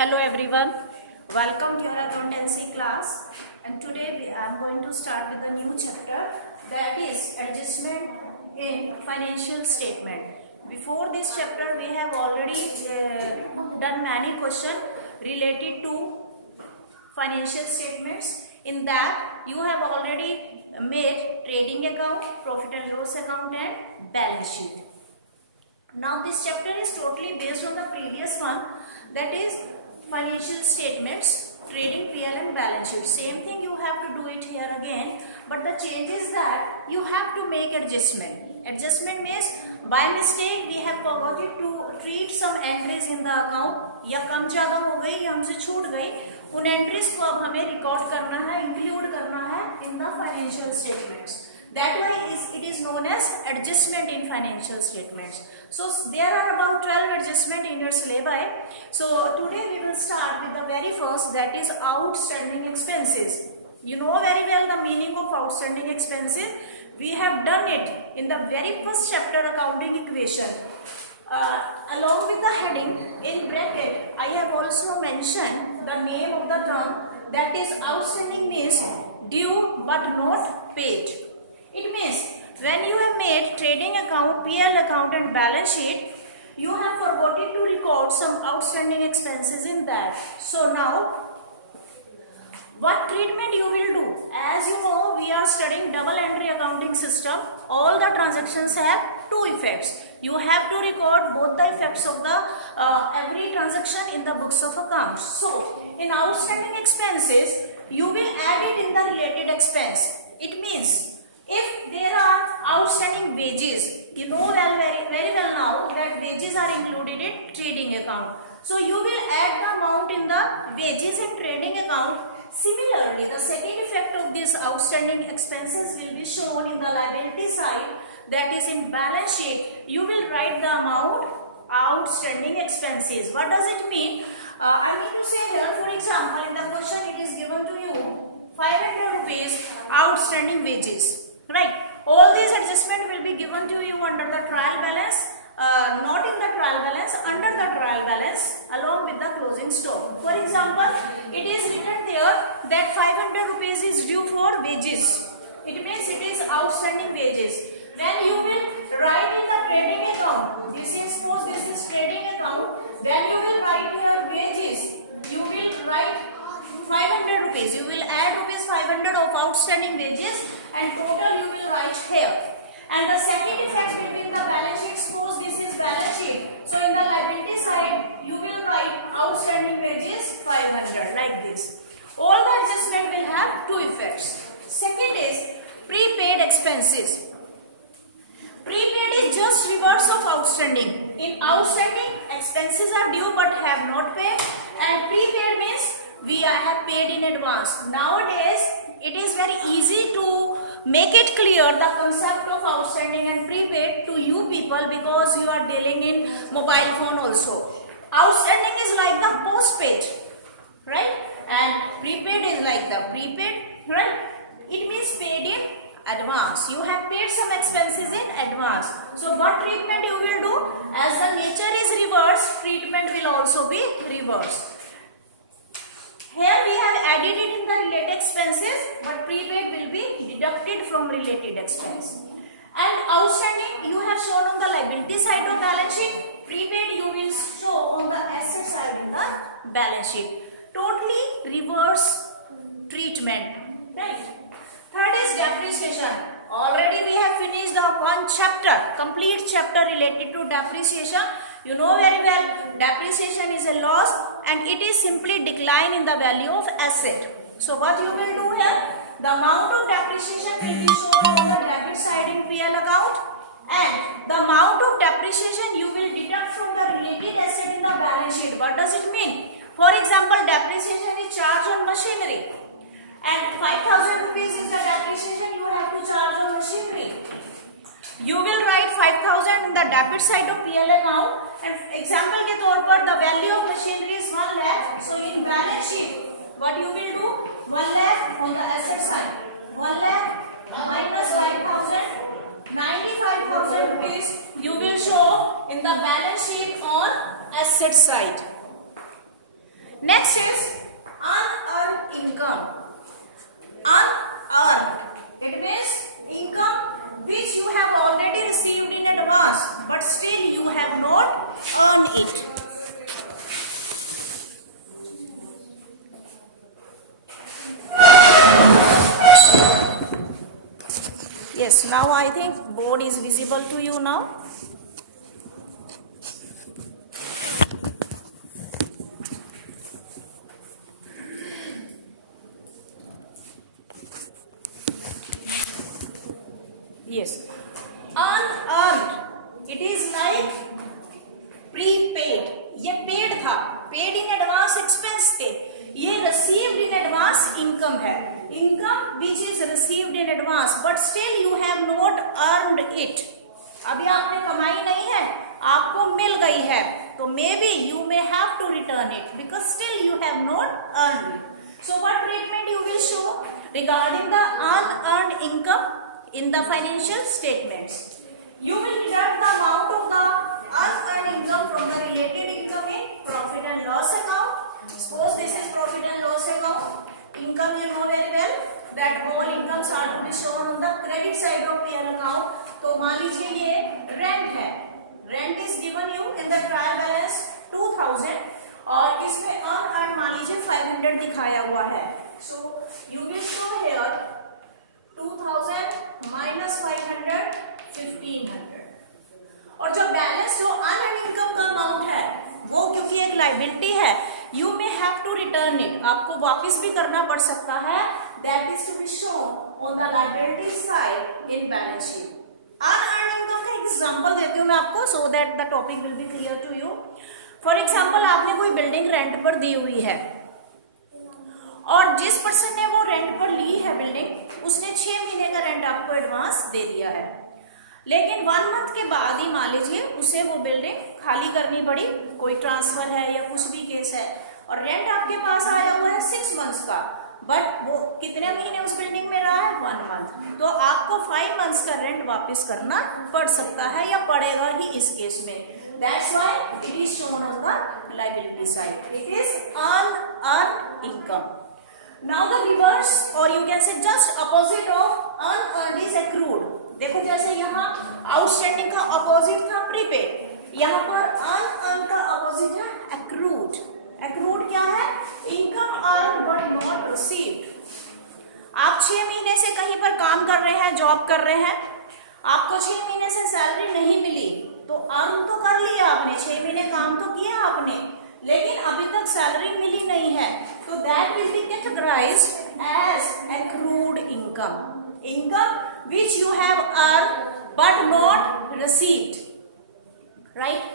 Hello everyone, welcome to your accountancy class, and today I am going to start with a new chapter, that is adjustment in financial statement. Before this chapter we have already done many questions related to financial statements. In that you have already made trading account, profit and loss account and balance sheet. Now this chapter is totally based on the previous one, that is financial statements, trading, PL and balance sheet. Same thing you have to do it here again, but the change is that you have to make adjustment. Adjustment means by mistake we have forgotten to treat some entries in the account, या कम ज़्यादा हो गई या हमसे छूट गई, उन entries को अब हमें record करना है, include करना है in the financial statements. That why it is known as adjustment in financial statements. So there are about 12 adjustment in your syllabi. So today we will start with the very first, that is outstanding expenses. You know very well the meaning of outstanding expenses. We have done it in the very first chapter, accounting equation. Along with the heading in bracket, I have also mentioned the name of the term, that is outstanding means due but not paid. It means when you have made trading account, PL account and balance sheet, you have forgotten to record some outstanding expenses in that. So now, what treatment you will do? As you know, we are studying double entry accounting system. All the transactions have two effects. You have to record both the effects of the every transaction in the books of accounts. So, in outstanding expenses, you will add it in the related expense. It means if there are outstanding wages, you know very well now that wages are included in trading account. So you will add the amount in the wages and trading account. Similarly, the second effect of these outstanding expenses will be shown in the liability side, that is in balance sheet. You will write the amount outstanding expenses. What does it mean? I mean to say here, for example, in the question it is given to you 500 rupees outstanding wages. Right, all these adjustment will be given to you under the trial balance, not in the trial balance, under the trial balance along with the closing stock. For example, it is written there that 500 rupees is due for wages. It means it is outstanding wages. When you will write in the trading account, suppose this is trading account, when you will write your wages, you will write 500 rupees. You will add rupees 500 of outstanding wages and total you will write here. And the second effect will be in the balance sheet. Suppose this is balance sheet. So in the liability side you will write outstanding wages 500 like this. All the adjustment will have two effects. Second is prepaid expenses. Prepaid is just reverse of outstanding. In outstanding, expenses are due but have not paid, and prepaid means we have paid in advance. Nowadays it is very easy to make it clear the concept of outstanding and prepaid to you people, because you are dealing in mobile phone also. Outstanding is like the postpaid, right? And prepaid is like the prepaid, right? It means paid in advance. You have paid some expenses in advance. So what treatment you will do? As the nature is reverse, treatment will also be reversed. Here we have added it in the related expenses, but prepaid will be deducted from related expense. And outstanding you have shown on the liability side of balance sheet. Prepaid you will show on the asset side in the balance sheet. Totally reverse treatment, right? Third is depreciation. Already we have finished the one chapter, complete chapter related to depreciation. You know very well, depreciation is a loss and it is simply decline in the value of asset. So what you will do here, the amount of depreciation will be shown on the debit side in PL account, and the amount of depreciation you will deduct from the related asset in the balance sheet. What does it mean? For example, depreciation is charged on machinery, and 5,000 rupees is the depreciation you have to charge on machinery. You will write 5,000 in the debit side of PL account, and example के तौर पर the value of machinery is 1 lakh. So in balance sheet, what you will do? 1 lakh on the asset side. 1 lakh minus 5,000, 95,000 rupees you will show in the balance sheet on asset side. Next is unearned income. Unearned, it means income which you have already received in advance, but still you have not earned it. Yes, now I think board is visible to you now. Yes, unearned, it is like prepaid. ये paid था, paid in advance expense थे, ये received in advance income है, income which is received in advance but still you have not earned it. अभी आपने कमाई नहीं है, आपको मिल गई है, तो maybe you may have to return it because still you have not earned it. So what treatment you will show regarding the unearned income in the financial statements? You will deduct the amount of the unearned income from the related income in profit and loss account. Suppose this is profit and loss account. Income you know very well that all incomes are to be shown on the credit side of P&L account. तो मान लीजिए ये rent है, rent is given you in the trial balance 2000 और इसमें unearned मान लीजिए 500 दिखाया हुआ है. So you will show here 2000 minus 500 1500. और जो बैलेंस जो अनअर्न्ड इनकम का अमाउंट है वो क्योंकि एक लायबिलिटी है, you may have to return it, आपको वापस भी करना पड़ सकता है. That is to be shown on the liability side in balance sheet. Unearned income का एग्जांपल देती हूँ मैं आपको so that the topic will be clear to you. For example आपने कोई बिल्डिंग रेंट पर दी हुई है और जिस पर्सन ने वो रेंट पर ली है बिल्डिंग उसने 6 महीने का रेंट आपको एडवांस दे दिया है, लेकिन 1 मंथ के बाद ही मान लीजिए उसे वो बिल्डिंग खाली करनी पड़ी, कोई ट्रांसफर है या कुछ भी केस है और रेंट आपके पास आया हुआ है 6 मंथ्स का, बट वो कितने महीने उस बिल्डिंग में रहा है 1 मंथ, तो आपको 5 मंथ्स का रेंट वापस करना पड़ सकता है या पड़ेगा ही इस केस में. That's why it is shown on the liability side. It is unearned income. Now the reverse or you can say just opposite of unearned is accrued. देखो जैसे यहाँ आउटस्टैंडिंग का अपोजिट था प्रीपेड, यहाँ पर अनअर्न्ड का opposite है accrued. accrued क्या है? Income earned but not received. आप 6 महीने से कहीं पर काम कर रहे हैं, जॉब कर रहे हैं, आपको 6 महीने से सैलरी नहीं मिली, तो अर्न तो कर लिया आपने, 6 महीने काम तो किया आपने, लेकिन अभी तक सैलरी मिली नहीं है, तो that will be categorised as accrued income. Income which you have earned but not received, right?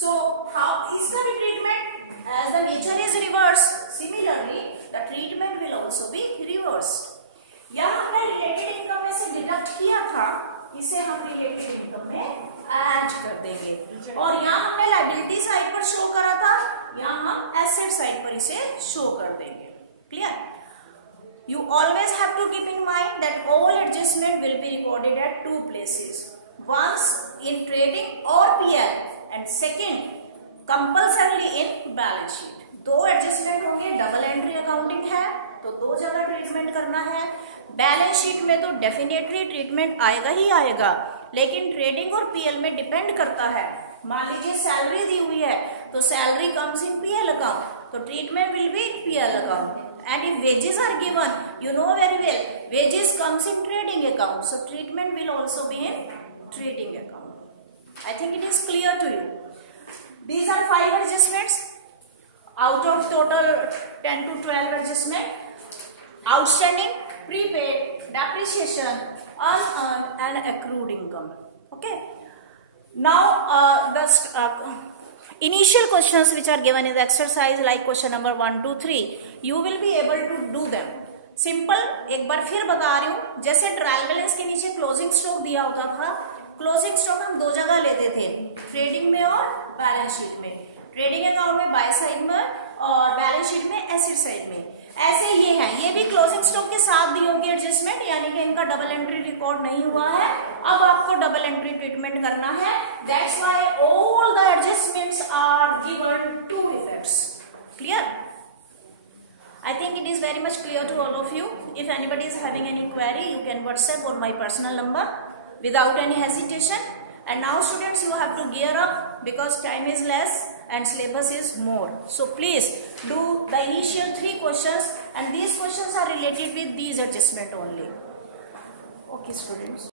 So how इसका भी treatment as the nature is reversed, similarly the treatment will also be reversed. यहाँ हमने related income में से deduct किया था, इसे हम related income में ऐड कर देंगे, और यहाँ हमने liability साइड पर शो करा था, यहाँ हम एसेट साइड पर इसे शो कर देंगे. Clear? You always have to keep in mind that all adjustment will be recorded at 2 places. Once in trading or PL and second compulsorily in balance sheet. 2 adjustment होंगे, double entry accounting है तो 2 जगह treatment करना है. Balance sheet में तो definitely treatment आएगा ही आएगा, लेकिन ट्रेडिंग और पीएल में डिपेंड करता है. मान लीजिए सैलरी दी हुई है तो salary comes in PL account, तो treatment will be in PL account. And if wages are given, you know very well, wages comes in trading account, so treatment will also be in trading account. I think it is clear to you. These are 5 adjustments out of total 10 to 12 adjustment: outstanding, prepaid, depreciation, unearned, and accrued income. Okay. Now the initial questions which are given in the exercise, like question number 1, 2, 3, you will be able to do them. Simple एक बार फिर बता रही हूँ, जैसे trial balance के नीचे closing stock दिया होता था, क्लोजिंग स्टॉक हम 2 जगह लेते थे, ट्रेडिंग में और बैलेंस शीट में. ट्रेडिंग अकाउंट में बाय साइड में और बैलेंस शीट में एसेट साइड में. ऐसे ये है, ये भी क्लोजिंग स्टॉक के साथ दी होंगी एडजस्टमेंट, यानी कि इनका डबल एंट्री रिकॉर्ड नहीं हुआ है. अब आपको डबल एंट्री ट्रीटमेंट करना है. That's why all the adjustments are given 2 effects. Clear? I think it is very much clear to all of you. If anybody is having any query, you can WhatsApp on my personal number without any hesitation. And now students, you have to gear up because time is less and syllabus is more. So please do the initial 3 questions, and these questions are related with these adjustment only. Okay students.